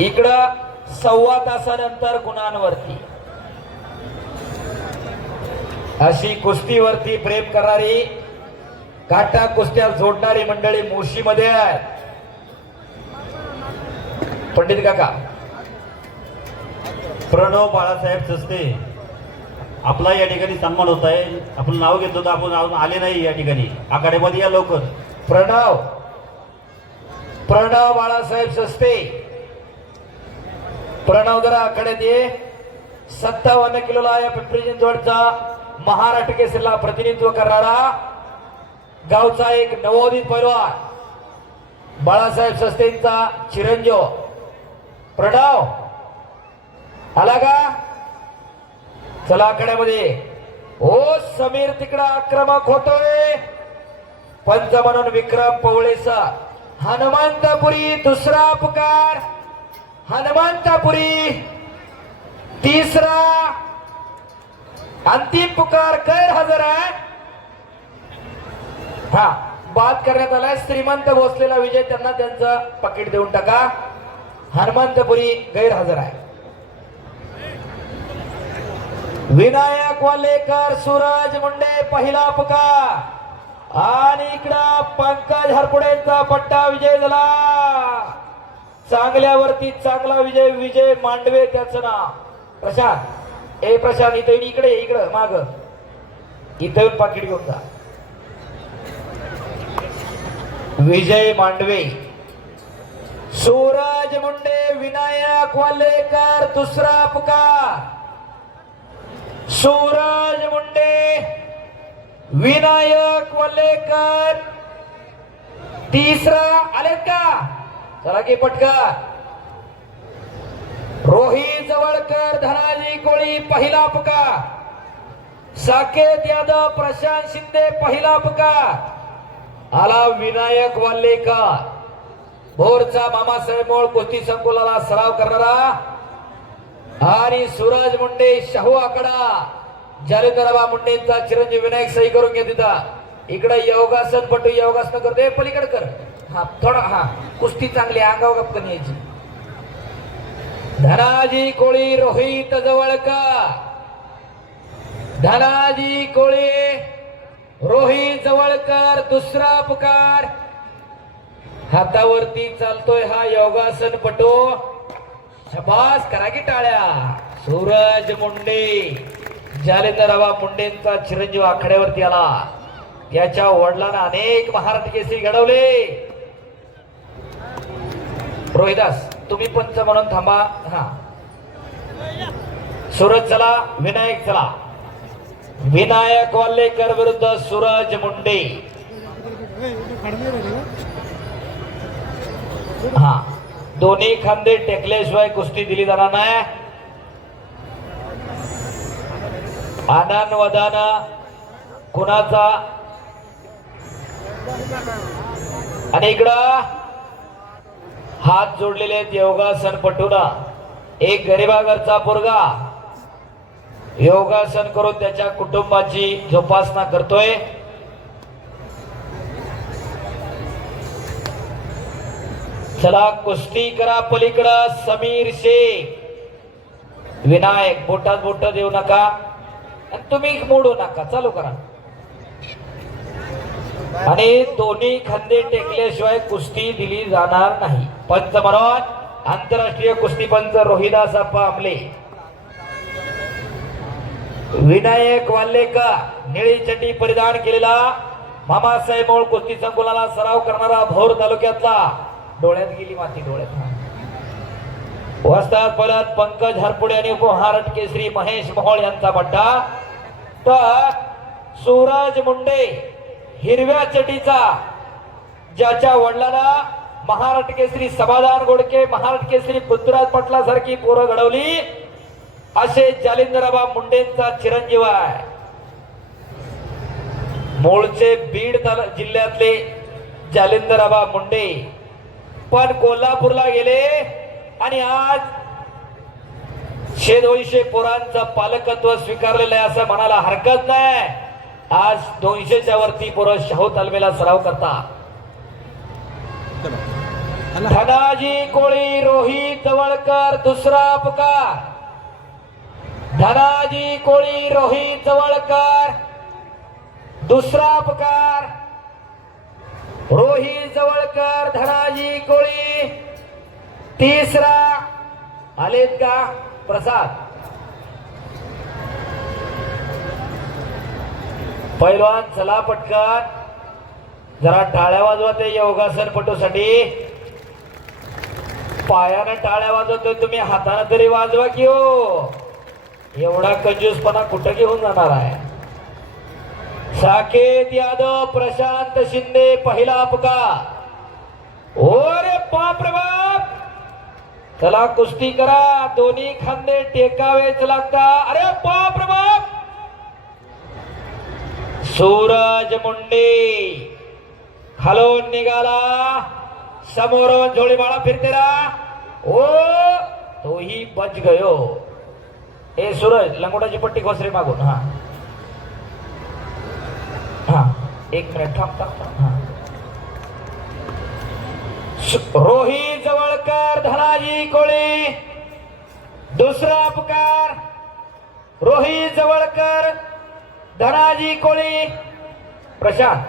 इकडं 1.25 तासानंतर गुणांवरती अशी कुस्तीवरती प्रेम करणारी काटा कुस्त्या जोडणारी मंडळी मुळशीमध्ये आहे. पंडित काका प्रणव बाळासाहेब सस्ते आपला या ठिकाणी सन्मान होत आहे. आपण नाव घेतो तर आपण आले नाही या ठिकाणी. आखाड्यामध्ये या लवकर. प्रणव बाळासाहेब सस्ते. प्रणव जरा आखाड्यात ये. 57 किलोला या पिंपरी चिंचवडचा महाराष्ट्र केसरीला प्रतिनिधित्व करणारा गावचा एक नवोदित पैलवान बाळासाहेब सस्तेंचा चिरंजीव प्रणव आला का? चला आखाड्यामध्ये. ओ समीर तिकडं आक्रमक होतोय. पंच म्हणून विक्रम पवळेचा हनुमंतपुरी दुसरा पुकार. हनुमंतपुरी तिसरा अंतिम पुकार गैरहजर आहे. हा बाद करण्यात आलाय. श्रीमंत भोसलेला विजय त्यांना त्यांचं पाकिट देऊन टाका. हनुमंतपुरी गैरहजर आहे. विनायक वालेकर सूरज मुंडे पहिला पुकार आणि इकडं पंकज हरपुडेंचा पट्टा विजय झाला. चांगल्यावरती चांगला विजय. विजय मांडवे त्याचं नाव. प्रशांत प्रशांत इकडे इकडं माग इथं पाकिट घेऊन जा. विजय मांडवे सूरज मुंडे विनायक वालेकर दुसरा पुकार. सूरज मुंडे विनायक वालेकर तिसरा. आलेत का? चला की पटका. रोहित जवळकर धनाजी कोळी पहिला पुकार. साकेत यादव प्रशांत शिंदे पहिला पुकार. आला विनायक वालेकर भोरचा मामासाहेब मोळ कुस्ती संकुलाला सराव करणारा आणि सूरज मुंडे शाहू आकडा जालिंदरबा मुंडेंचा चिरंजीव विनायक सही करून घे. तिथं इकडे योगासन पटू योगासन करतोय. पलीकडे कर. हा थोडा हा कुस्ती चांगली अंगावर गपकन यायची. धनाजी कोळी रोहित जवळकर. धनाजी कोळी रोहित जवळकर दुसरा पुकार. हातावरती चालतोय हा योगासन पटू. शबास करा की टाळ्या. सूरज मुंडे जालिंदरबा मुंडेंचा चिरंजीव आखाड्यावरती आला. त्याच्या वडिलांना अनेक महाराष्ट्र केसरी घडवले. रोहिदास तुम्ही पंच म्हणून थांबा. हा सूरज चला. विनायक चला. विनायक वालेकर विरुद्ध सूरज मुंडे. हा दोन्ही खांदे टेकल्याशिवाय कुस्ती दिली जाणार नाही. आनंद वदान कुणाचा आणि इकडं हात जोडलेले आहेत योगासन पटूना. एक गरीबाघरचा पोरगा योगासन करून त्याच्या कुटुंबाची जोपासना करतोय. चला कुस्ती करा. पलीकडं समीर शेख. विनायक बोटात बोट देऊ नका आणि तुम्ही मोडू नका. चालू करा. आणि दोन्ही खांदे टेकल्याशिवाय कुस्ती दिली जाणार नाही. पंच म्हणून आंतरराष्ट्रीय कुस्ती पंच रोहिदास अप्पा आमले. विनायक वालेकर निळी चटी परिधान केलेला मामासाहेब मोळ कुस्ती संकुलाला सराव करणारा भोर तालुक्यातला. डोळ्यात गेली माती. डोळ्यात वस्ताद पलत पंकज हरपुडे आणि उपमहाराष्ट्र केसरी महेश मोहोळ यांचा पट्टा. तर सूरज मुंडे हिरव्या चटीचा ज्याच्या वडिलांना महाराष्ट्र केसरी समाधान गोडके महाराष्ट्र केसरी पृथ्वीराज पाटला सारखी पोरं घडवली असे जालिंदरबा मुंडेंचा चिरंजीव आहे. मूळचे बीड जिल्ह्यातले जालिंदरबा मुंडे पण कोल्हापूरला गेले आणि आज 200 पोरांचं पालकत्व स्वीकारलेलं आहे असं म्हणायला हरकत नाही. आज 200च्या वरती पोरं शाहू तालमीला सराव करतात. धनाजी कोळी रोहित जवळ जवळकर दुसरा पुकार. धनाजी कोळी रोहित जवळकर दुसरा पुकार. रोहित जवळकर धनाजी कोळी तिसरा. आलेत का प्रसाद? पैलवान चला पटकन, जरा टाळ्या वाजवा ते योगासन पटूसाठी. पायानं टाळ्या वाजवतोय तुम्ही, हाताने तरी वाजवा की हो. एवढा कंजूसपणा कुठं घेऊन जाणार आहे? साकेत यादव प्रशांत शिंदे पहिला पुकार. ओरे बाप रे बाप, चला कुस्ती करा, दोन्ही खांदे टेकावेच लागता. अरे बाप रे बाप. सूरज मुंडे खालून निघाला, समोरून झोळी बाळा फिरते रा. ओ तोही बच गयो. ए सूरज, लंगोटाची पट्टी घोसरे मागून. हा हा, एक मिनिट थांब थांब थांब. हा. रोहित जवळकर धनाजी कोळी दुसरा पुकार. रोहित जवळकर धनाजी कोळी प्रशांत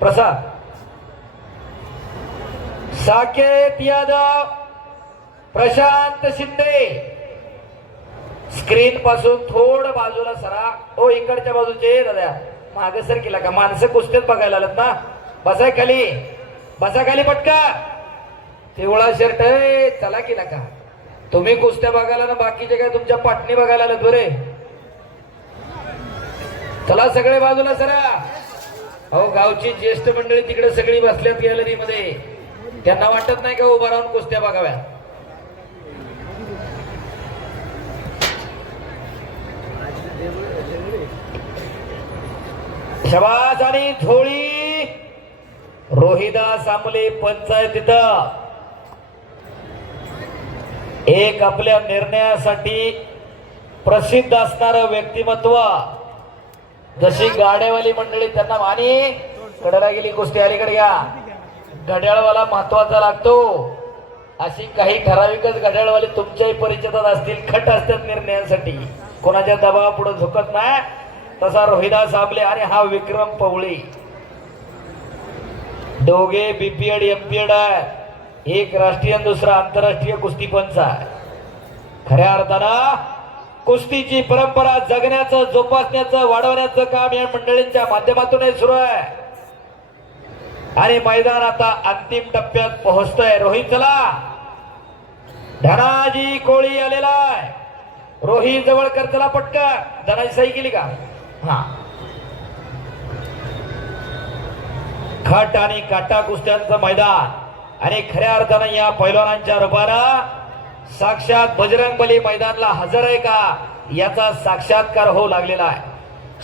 प्रसाद. साकेत यादव प्रशांत शिंदे. स्क्रीन पासून थोडं बाजूला सरा. ओ इकडच्या बाजूचे दादा मागे सर केला का? माणसं कुस्त्यात बघायला आलं ना. बसा खाली, बसा खाली पटका. पिवळा शर्ट चला केला का? तुम्ही कुस्त्या बघायला ना, बाकीचे काय तुमच्या पाटणी बघायला आलं बरे. चला सगळे बाजूला सरा. अहो गावची ज्येष्ठ मंडळी तिकडे सगळी बसल्यात गॅलरी मध्ये. त्यांना वाटत नाही का उभा राहून कुस्त्या बघाव्या? शबास. आणि झोळी रोहिदास आमले पंचायत तिथं एक आपल्या निर्णयासाठी प्रसिद्ध असणारं व्यक्तिमत्व. जशी गाड्यावाली मंडळी त्यांना आणि कडेला गेली कुस्ती अलीकडे घ्या. घड्याळवाला महत्वाचा लागतो. अशी काही ठराविकच घड्याळवाली तुमच्याही परिचितात असतील. खट असतात निर्णयासाठी, कोणाच्या दबावा पुढे झुकत नाही. तसा रोहिदास आबले आणि हा विक्रम पवळी दोघे बीपीएड एमपीएड आहे. एक राष्ट्रीय दुसरा आंतरराष्ट्रीय कुस्ती पंच आहे. खऱ्या अर्थानं कुस्तीची परंपरा जगण्याचं, जोपासण्याचं, वाढवण्याचं काम या मंडळींच्या माध्यमातून सुरू आहे. आणि मैदान आता अंतिम टप्प्यात पोहोचतोय. रोहित चला. धनाजी कोळी आलेला आहे. रोहित जवळकर चला पटकन. धनाजी सही केली का? हा. खट आणि काटा कुस्त्यांचं मैदान आणि खऱ्या अर्थानं या पैलवानांच्या रूपानं साक्षात बजरंगबली मैदानला हजर आहे का याचा साक्षात्कार होऊ लागलेला आहे.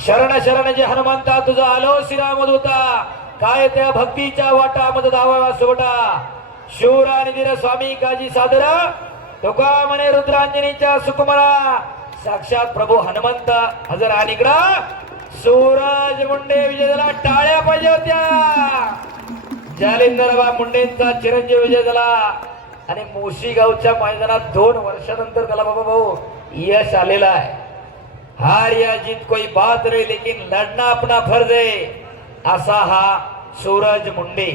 शरण शरण जे हनुमंता तुझा आलो श्रीराम दूता, काय त्या भक्तीच्या वाटा मध धावा सोटा. शूर आणि धीर स्वामी काजी सादर, तुका म्हणे रुद्रांजनीच्या सुकुमारा. साक्षात प्रभू हनुमंत हजर आहे. इकडं सूरज मुंडे विजय झाला. टाळ्या पाहिजे होत्या. जालिंदरबा मुंडेंचा चिरंजीव विजय झाला. आणि मोशी गावच्या मैदानात 2 वर्षानंतर त्याला बाबा भाऊ यश आलेला आहे. हार या जीत कोई बात नाही, लेकिन लढना अपना फर्ज आहे, असा हा सूरज मुंडे.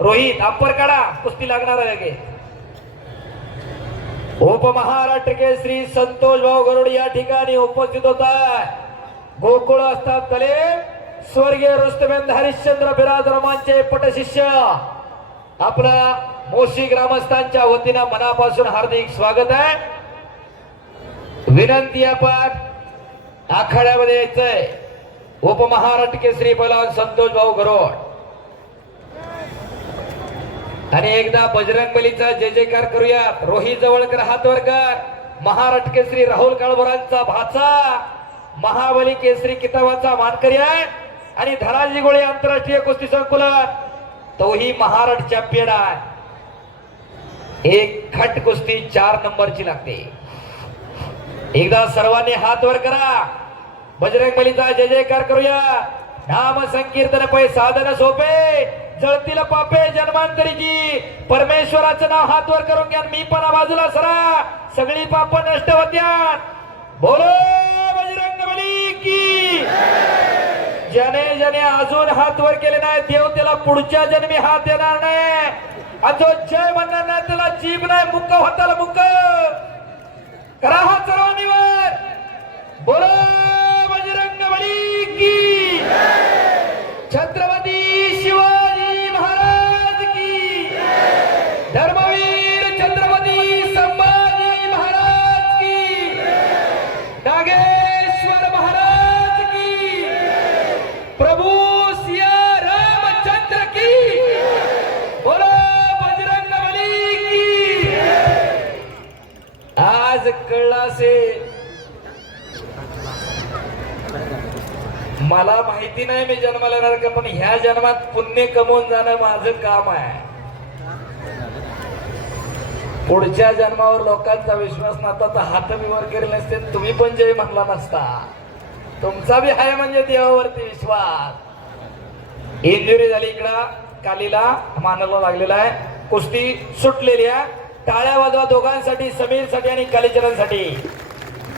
रोहित अप्पर काढा, कुस्ती लागणार आहे लगेच. उपमहाराष्ट्र केसरी संतोष भाऊ गरुड या ठिकाणी उपस्थित होता. गोकुळ असतात तले स्वर्गीय रुस्तमेंद्र हरिश्चंद्र बिराजरमांचे पटशिष्य आपला मोशी ग्रामस्थांच्या वतीनं मनापासून हार्दिक स्वागत आहे. विनंती आपण आखाड्यामध्ये यायचंय. उपमहाराष्ट्र केसरी पैलवान संतोष भाऊ गरुड. आणि एकदा बजरंगबलीचा जय जयकार करूया. रोहित जवळकर हात वर कर. महाराष्ट्र केसरी राहुल काळभोरांचा भाचा, महाबली केसरी किताबाचा मानकरी आहे. आणि धनाजी गोळे आंतरराष्ट्रीय कुस्ती संकुलन तोही महाराष्ट्र चॅम्पियन आहे. एक खट कुस्ती 4 नंबरची लागते. एकदा सर्वांनी हात वर करा. बजरंगबलीचा जय जयकार करूया. नाम संकीर्तन पै साधन सोपे, जळतील पापे जन्मांतरीची परमेश्वराचं नाव हात वर करून घ्या मी पण बाजूला सरा सगळी पाप नष्ट होत्या बोलो बजरंग बली की ज्याने ज्याने अजून हात वर केले नाही देव त्याला पुढच्या जन्मी हात देणार नाही आणि जो जय म्हणणार नाही त्याला जीभ नाही मुक्क होताला मुक्क करा हात सर्वांनी वर बोलो बजरंग बली की छत्रपती शिवाजी महाराज की धर्मवीर छत्रपती संभाजी महाराज की नागेश्वर महाराज की प्रभु सिया रामचंद्र की बोलो बजरंग बली की आज कळला से मला माहिती नाही मी जन्माला येणार का पण ह्या जन्मात पुण्य कमवून जाणं माझं काम आहे पुढच्या जन्मावर लोकांचा विश्वास नव्हता तर हात मी वर केले नसते तुम्ही पण जय म्हणला नसता तुमचा बी आहे म्हणजे देवावरती विश्वास इंजुरी झाली इकडं कालीला मानाला लागलेला आहे कुस्ती सुटलेली आहे टाळ्या वाजवा दोघांसाठी समीरसाठी आणि कालीचरणसाठी